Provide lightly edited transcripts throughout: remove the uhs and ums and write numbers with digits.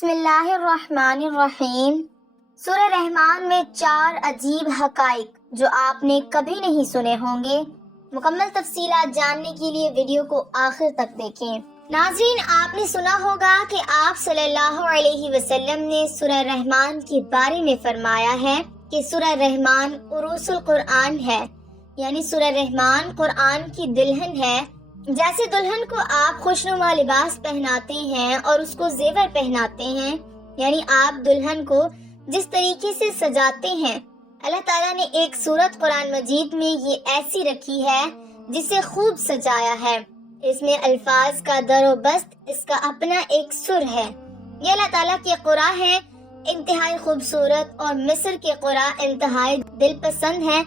بسم اللہ الرحمن الرحیم۔ سورہ رحمان میں 4 عجیب حقائق جو آپ نے کبھی نہیں سنے ہوں گے۔ مکمل تفصیلات جاننے کے لیے ویڈیو کو آخر تک دیکھیں۔ ناظرین، آپ نے سنا ہوگا کہ آپ صلی اللہ علیہ وسلم نے سورہ رحمان کے بارے میں فرمایا ہے کہ سورہ رحمان عروس القرآن ہے، یعنی سورہ رحمان قرآن کی دلہن ہے۔ جیسے دلہن کو آپ خوشنما لباس پہناتے ہیں اور اس کو زیور پہناتے ہیں، یعنی آپ دلہن کو جس طریقے سے سجاتے ہیں، اللہ تعالیٰ نے ایک سورت قرآن مجید میں یہ ایسی رکھی ہے جسے خوب سجایا ہے۔ اس میں الفاظ کا در و بست اس کا اپنا ایک سر ہے۔ یہ اللہ تعالیٰ کے قرآن ہے، انتہائی خوبصورت، اور مصر کے قرآن انتہائی دل پسند ہے،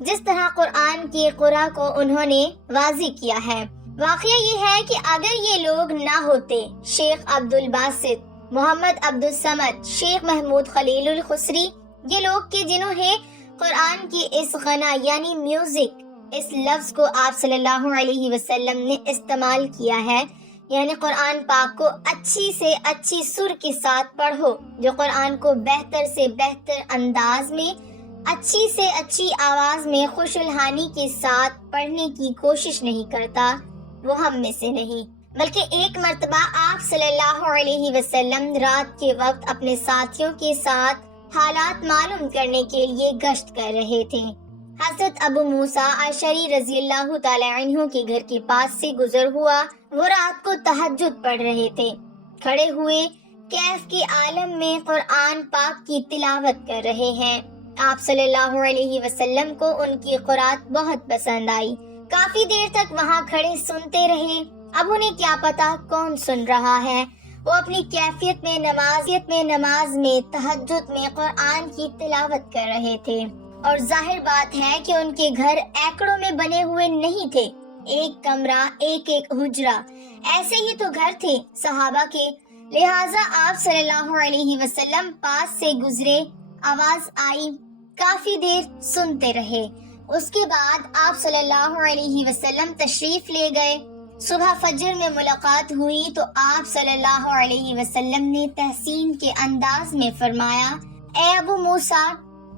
جس طرح قرآن کے قرآن کو انہوں نے واضح کیا ہے۔ واقعہ یہ ہے کہ اگر یہ لوگ نہ ہوتے، شیخ عبد الباسط، محمد عبد الصمد، شیخ محمود خلیل الخسری، یہ لوگ کہ جنہوں نے قرآن کی اس غنا یعنی میوزک، اس لفظ کو آپ صلی اللہ علیہ وسلم نے استعمال کیا ہے، یعنی قرآن پاک کو اچھی سے اچھی سر کے ساتھ پڑھو، جو قرآن کو بہتر سے بہتر انداز میں، اچھی سے اچھی آواز میں خوش الحانی کے ساتھ پڑھنے کی کوشش نہیں کرتا، وہ ہم میں سے نہیں۔ بلکہ ایک مرتبہ آپ صلی اللہ علیہ وسلم رات کے وقت اپنے ساتھیوں کے ساتھ حالات معلوم کرنے کے لیے گشت کر رہے تھے۔ حضرت ابو موسیٰ اشعری رضی اللہ تعالی عنہ کے گھر کے پاس سے گزر ہوا۔ وہ رات کو تہجد پڑھ رہے تھے، کھڑے ہوئے کیف کے عالم میں قرآن پاک کی تلاوت کر رہے ہیں۔ آپ صلی اللہ علیہ وسلم کو ان کی قرات بہت پسند آئی، کافی دیر تک وہاں کھڑے سنتے رہے۔ اب انہیں کیا پتا کون سن رہا ہے، وہ اپنی کیفیت میں نماز میں تہجد میں قرآن کی تلاوت کر رہے تھے، اور ظاہر بات ہے کہ ان کے گھر ایکڑوں میں بنے ہوئے نہیں تھے، ایک کمرہ، ایک حجرہ، ایسے ہی تو گھر تھے صحابہ کے، لہٰذا آپ صلی اللہ علیہ وسلم پاس سے گزرے، آواز آئی، کافی دیر سنتے رہے۔ اس کے بعد آپ صلی اللہ علیہ وسلم تشریف لے گئے۔ صبح فجر میں ملاقات ہوئی تو آپ صلی اللہ علیہ وسلم نے تحسین کے انداز میں فرمایا، اے ابو موسیٰ،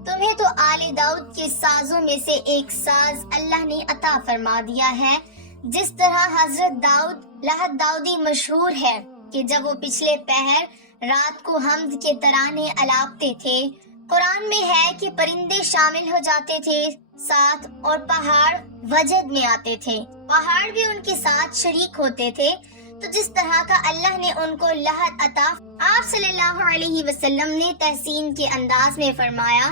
تمہیں تو آل داؤد کے سازوں میں سے ایک ساز اللہ نے عطا فرما دیا ہے، جس طرح حضرت داؤد لحد داؤدی مشہور ہے کہ جب وہ پچھلے پہر رات کو حمد کے ترانے الاپتے تھے، قرآن میں ہے کہ پرندے شامل ہو جاتے تھے ساتھ، اور پہاڑ وجد میں آتے تھے، پہاڑ بھی ان کے ساتھ شریک ہوتے تھے۔ تو جس طرح کا اللہ نے ان کو لحد عطا، آپ صلی اللہ علیہ وسلم نے تحسین کے انداز میں فرمایا،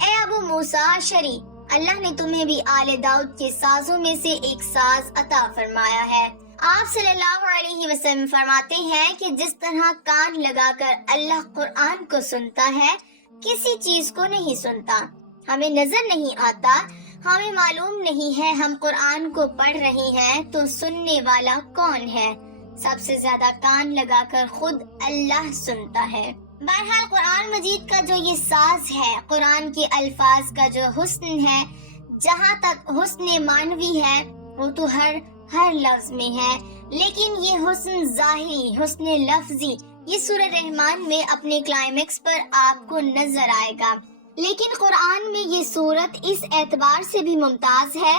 اے ابو موسیٰ اشعری، اللہ نے تمہیں بھی آل داؤد کے سازوں میں سے ایک ساز عطا فرمایا ہے۔ آپ صلی اللہ علیہ وسلم فرماتے ہیں کہ جس طرح کان لگا کر اللہ قرآن کو سنتا ہے، کسی چیز کو نہیں سنتا، ہمیں نظر نہیں آتا، ہمیں معلوم نہیں ہے ہم قرآن کو پڑھ رہے ہیں تو سننے والا کون ہے، سب سے زیادہ کان لگا کر خود اللہ سنتا ہے۔ بہرحال قرآن مجید کا جو یہ ساز ہے، قرآن کے الفاظ کا جو حسن ہے، جہاں تک حسن معنوی ہے وہ تو ہر لفظ میں ہے، لیکن یہ حسن ظاہری، حسن لفظی، یہ سورہ رحمان میں اپنے کلائمیکس پر آپ کو نظر آئے گا۔ لیکن قرآن میں یہ سورت اس اعتبار سے بھی ممتاز ہے،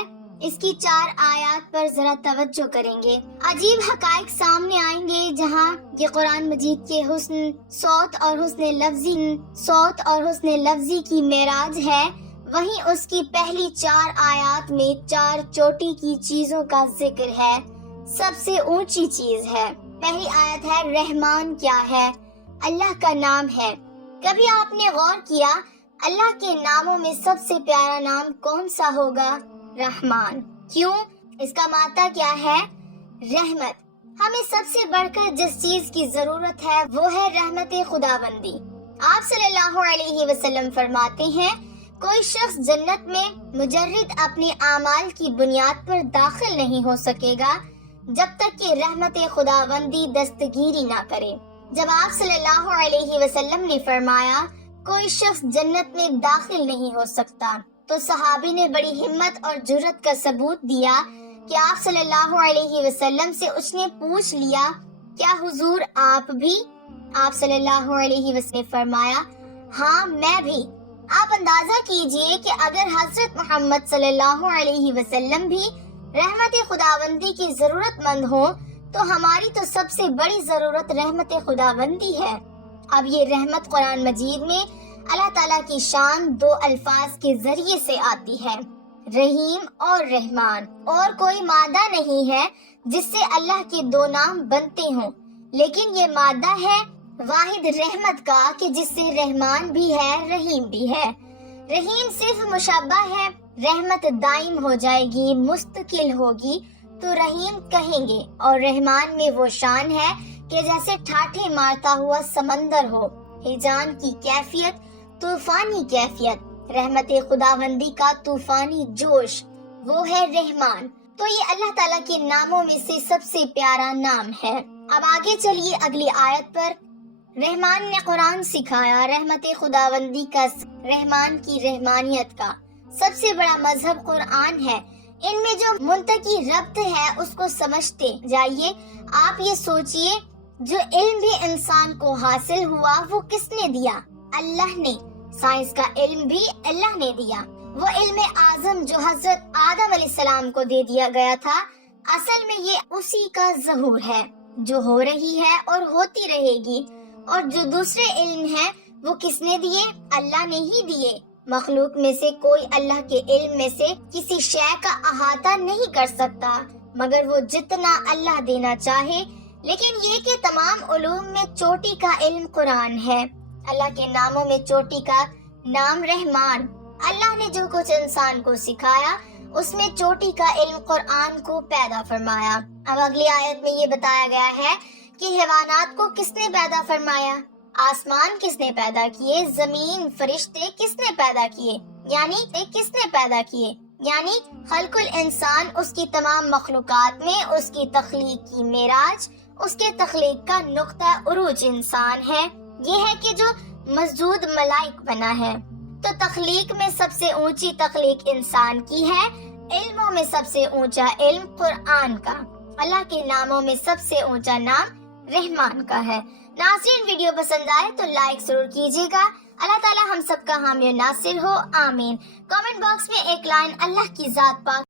اس کی 4 آیات پر ذرا توجہ کریں گے، عجیب حقائق سامنے آئیں گے، جہاں یہ قرآن مجید کے حسن صوت اور حسن لفظی کی معراج ہے، وہیں اس کی پہلی 4 آیات میں 4 چوٹی کی چیزوں کا ذکر ہے، سب سے اونچی چیز ہے۔ پہلی آیت ہے، رحمان کیا ہے؟ اللہ کا نام ہے۔ کبھی آپ نے غور کیا اللہ کے ناموں میں سب سے پیارا نام کون سا ہوگا؟ رحمان۔ کیوں؟ اس کا معنی کیا ہے؟ رحمت۔ ہمیں سب سے بڑھ کر جس چیز کی ضرورت ہے وہ ہے رحمت خداوندی۔ آپ صلی اللہ علیہ وسلم فرماتے ہیں، کوئی شخص جنت میں مجرد اپنے اعمال کی بنیاد پر داخل نہیں ہو سکے گا جب تک کہ رحمت خداوندی دستگیری نہ کرے۔ جب آپ صلی اللہ علیہ وسلم نے فرمایا کوئی شخص جنت میں داخل نہیں ہو سکتا، تو صحابی نے بڑی ہمت اور جرأت کا ثبوت دیا کہ آپ صلی اللہ علیہ وسلم سے اس نے پوچھ لیا، کیا حضور آپ بھی؟ آپ صلی اللہ علیہ وسلم نے فرمایا ہاں میں بھی۔ آپ اندازہ کیجئے کہ اگر حضرت محمد صلی اللہ علیہ وسلم بھی رحمت خداوندی کی ضرورت مند ہوں تو ہماری تو سب سے بڑی ضرورت رحمت خداوندی ہے۔ اب یہ رحمت قرآن مجید میں اللہ تعالیٰ کی شان دو الفاظ کے ذریعے سے آتی ہے، رحیم اور رحمان، اور کوئی مادہ نہیں ہے جس سے اللہ کے دو نام بنتے ہوں، لیکن یہ مادہ ہے واحد رحمت کا کہ جس سے رحمان بھی ہے رحیم بھی ہے۔ رحیم صرف مشبہ ہے، رحمت دائم ہو جائے گی، مستقل ہوگی تو رحیم کہیں گے، اور رحمان میں وہ شان ہے کہ جیسے ٹھاٹھے مارتا ہوا سمندر ہو، ہیجان کی کیفیت، طوفانی کیفیت، رحمت خداوندی کا طوفانی جوش، وہ ہے رحمان۔ تو یہ اللہ تعالیٰ کے ناموں میں سے سب سے پیارا نام ہے۔ اب آگے چلیے اگلی آیت پر۔ رحمان نے قرآن سکھایا، رحمت خداوندی کا، رحمان کی رحمانیت کا سب سے بڑا مذہب قرآن ہے۔ ان میں جو منطقی ربط ہے اس کو سمجھتے جائیے۔ آپ یہ سوچئے جو علم بھی انسان کو حاصل ہوا وہ کس نے دیا؟ اللہ نے۔ سائنس کا علم بھی اللہ نے دیا۔ وہ علم اعظم جو حضرت آدم علیہ السلام کو دے دیا گیا تھا، اصل میں یہ اسی کا ظہور ہے جو ہو رہی ہے اور ہوتی رہے گی۔ اور جو دوسرے علم ہیں وہ کس نے دیے؟ اللہ نے ہی دیے۔ مخلوق میں سے کوئی اللہ کے علم میں سے کسی شے کا احاطہ نہیں کر سکتا مگر وہ جتنا اللہ دینا چاہے، لیکن یہ کہ تمام علوم میں چوٹی کا علم قرآن ہے۔ اللہ کے ناموں میں چوٹی کا نام رحمان۔ اللہ نے جو کچھ انسان کو سکھایا اس میں چوٹی کا علم قرآن کو پیدا فرمایا۔ اب اگلی آیت میں یہ بتایا گیا ہے کہ حیوانات کو کس نے پیدا فرمایا، آسمان کس نے پیدا کیے، زمین، فرشتے کس نے پیدا کیے، یعنی کس نے پیدا کیے، یعنی خلق الانسان، اس کی تمام مخلوقات میں اس کی تخلیق کی معراج، اس کے تخلیق کا نقطہ عروج انسان ہے۔ یہ ہے کہ جو مسجود ملائک بنا ہے۔ تو تخلیق میں سب سے اونچی تخلیق انسان کی ہے، علموں میں سب سے اونچا علم قرآن کا، اللہ کے ناموں میں سب سے اونچا نام رحمان کا ہے۔ ناظرین ویڈیو پسند آئے تو لائک ضرور کیجیے گا۔ اللہ تعالی ہم سب کا حامی و ناصر ہو، آمین۔ کامنٹ باکس میں ایک لائن اللہ کی ذات پاک